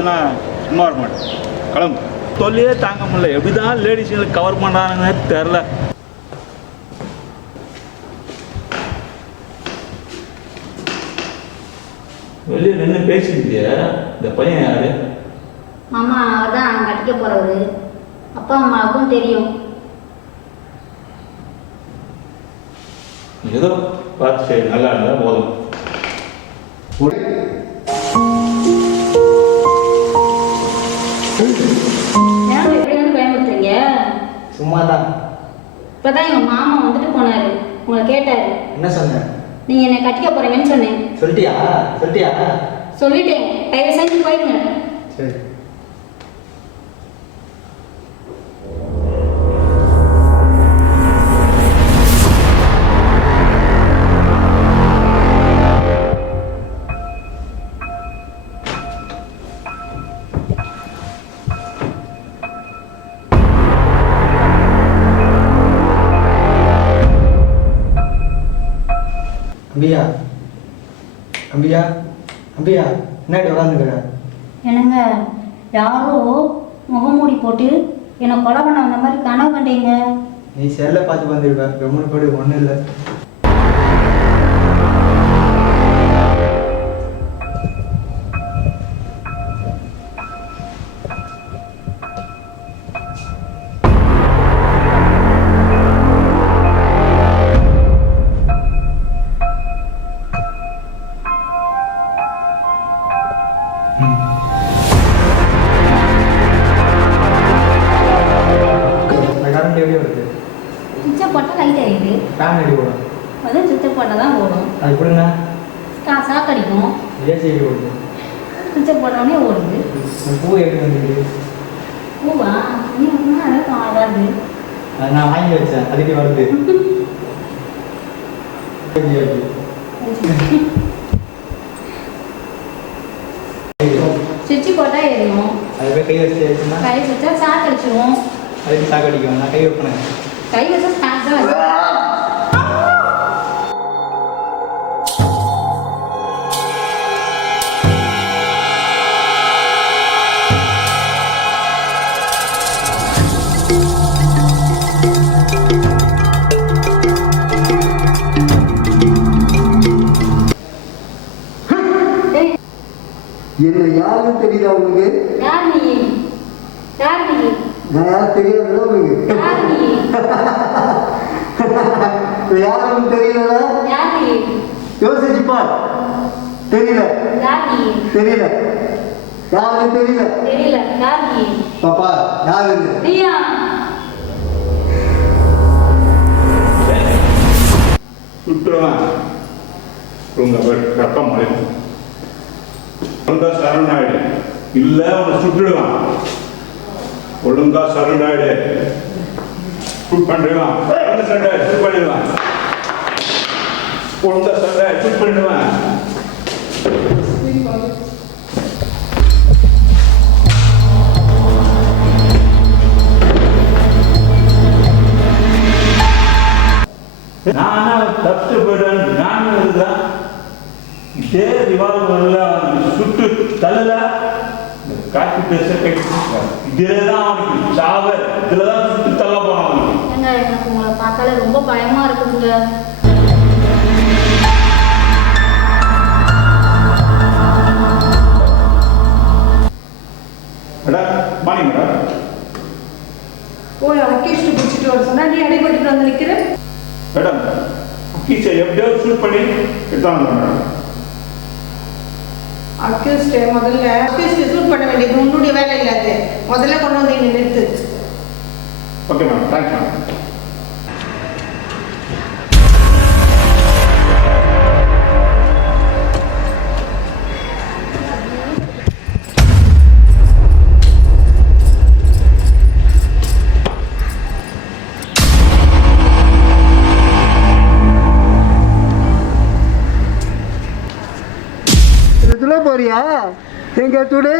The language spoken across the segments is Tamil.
பார்த்துனா சும்மா வர மாட்டேன். கிளம்பு. தொல்லையே தாங்க முடியல. எப்படி தான் லேடிஸுங்களுக்கு கவர் பண்ணுறாங்கன்னு தெரில. வெளியே நின்று பேசிக்கிட்டிய இந்த பையன் யாரு? மாமா அவர் தான் கட்டிக்க போறவரு. அப்பா அம்மாவுக்கும் தெரியும். ஏதோ பார்த்து சரி, நல்லா இருந்தா போதும். ஏன் எப்படி வந்து பயமுறுத்துறீங்க? சும்மா தான். இப்பதான் எங்க மாமா வந்துட்டு போனாரு. உங்களை கேட்டாரு. என்ன சொன்ன? நீங்க என்னை கட்டிக்க போறீங்கன்னு சொன்னேன். சொல்லிட்டியா? சொல்லிட்டேன். தயவு செஞ்சு போயிடுங்க. சரி. அம்பியா என்னடி உட்காந்துக்கிற? என்னங்க யாரோ முகமூடி போட்டு என்னை கொலை பண்ண வந்த மாதிரி கனவு கண்டீங்க. நீ செல்ல பார்த்து வந்துருப்ப. ரொம்ப போடு ஒன்றும் இல்லை. சுவிட்சை போட்டால் லைட் எரியுது. ஃபேன் அடி போடும். அதுவும் சுவிட்சை போட்டால் தான் ஓடும். அது கொடுங்க. சாக்கடிக்கும். ஏசி அடி ஓடுது. சுவிட்சை போட்டோடனே ஓடுது. பூ எப்படி வந்துருக்கு? பூவா நீ அதான் ஆகாது. அது நான் வாங்கி வச்சேன். அதுக்கு வருது. சுவிட்சு போட்டால் எரியும். அது போய் கை வச்சு கை வச்சா சாக்கடிச்சிடும். அதுக்கு சாக்கடிக்கும். நான் கை வைப்பேன். கை வச்சா ஸ்டார்ட் தான். என்ன யாரும் தெரியுதா உங்களுக்கு? யார் நீ? நான் யாரும் தெரியாதுல உங்களுக்கு? யாரும் தெரியல. யோசிச்சுப்பா. தெரியல. யாரும் தெரியல. பாப்பா யாரு? சுற்றுவான் ரத்தம் மறைக்கும். ஒழுங்கா சரணாயிடு. இல்லை அவனை சுட்டுடுவான். ஒழுங்கா சரணாயிடு. ஷூட் பண்ணிடுவான். ஷூட் பண்ணிடுவான். ஒழுங்கா சண்டை ஷூட் பண்ணிடுவான். நானா தப்பிச்சு போயிடுவேன். நானும் இருக்குதான். இதே ரிவால்வர்ல சுட்டு தள்ளல காட்சி பேச இதுலதான் அவனுக்கு சாவ. இதுலதான் சுட்டு தள்ள போறான். எனக்கு உங்களை பார்த்தாலே ரொம்ப பயமா இருக்குதுங்க. Madam morning madam. போய் அக்கீஸ்ட்டு பிடிச்சிட்டு வர சொன்னா நீ அடிபட்டு வந்து நிற்கிற. மேடம் அக்கீஸை எப்படியாவது ஷூட் பண்ணி எடுத்தாங்க மேடம். அக்யூஸ்டு முதல்ல ஷூட் பண்ண வேண்டியது உன்னுடைய வேலை இல்லாது. முதல்ல கொண்டு வந்து இங்கே நிறுத்து. Okay madam. Thanks madam. இதுல போறியா? எங்க துடு?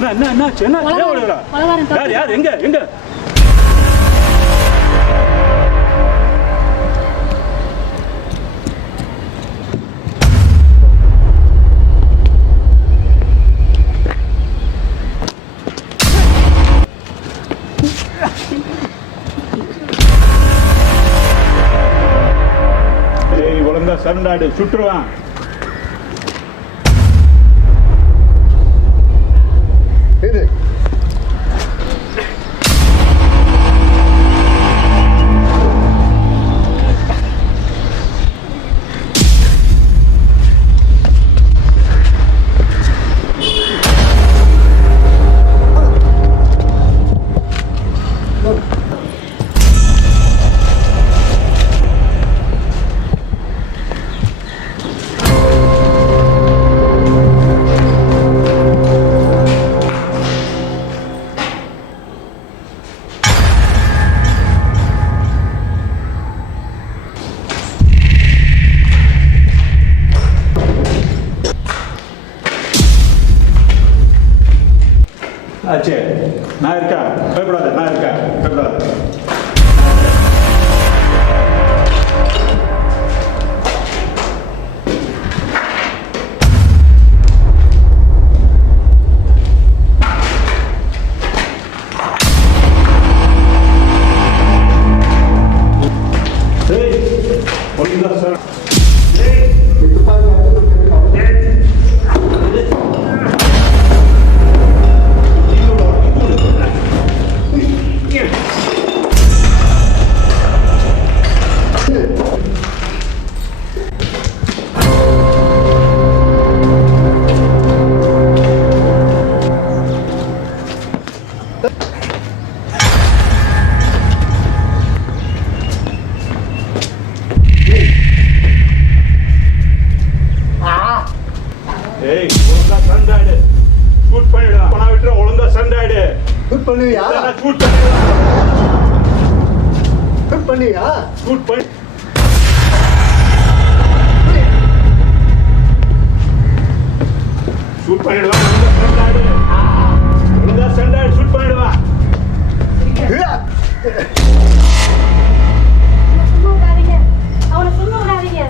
என்ன ஓடுறா? யார் எங்க எங்க? ஒழுங்கா சரண்டாடு, சுற்றுவான். இது ஆச்சே, நான் இருக்கா, பயப்படாத, நான் இருக்கா, பயப்படாத. ஒழுங்கா சார். ஏய், ஒழுங்கா சண்டாடு, ஷூட் பண்ணிடலாம். பணம் விட்டுற, ஒழுங்கா சண்டாடு. ஷூட் பண்ணுவியா? ஷூட் பண்ணிடலாம். ஷூட் பண்ணுவியா? ஷூட் பண்ணி ஷூட் பண்ணிடுவான். ஒழுங்கா சண்டாடு, ஷூட் பண்ணிடுவான். சும்மா விடாதீங்க, அவனை சும்மா விடாதீங்க.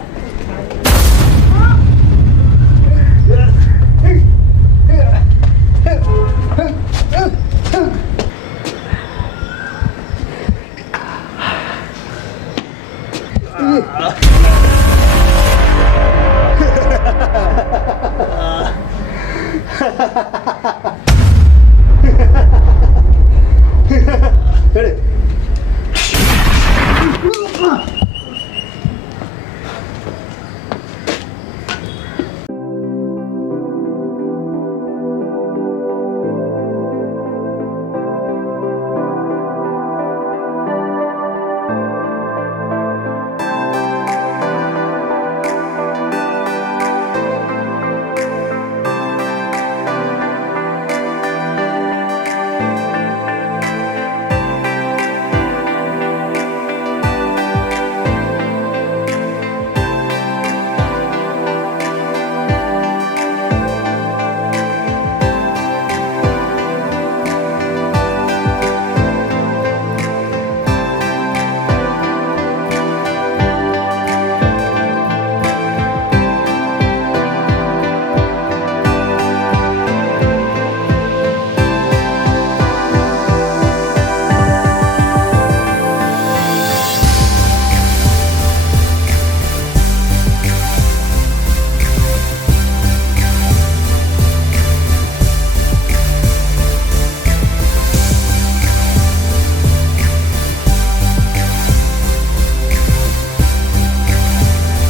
Ha ha ha ha!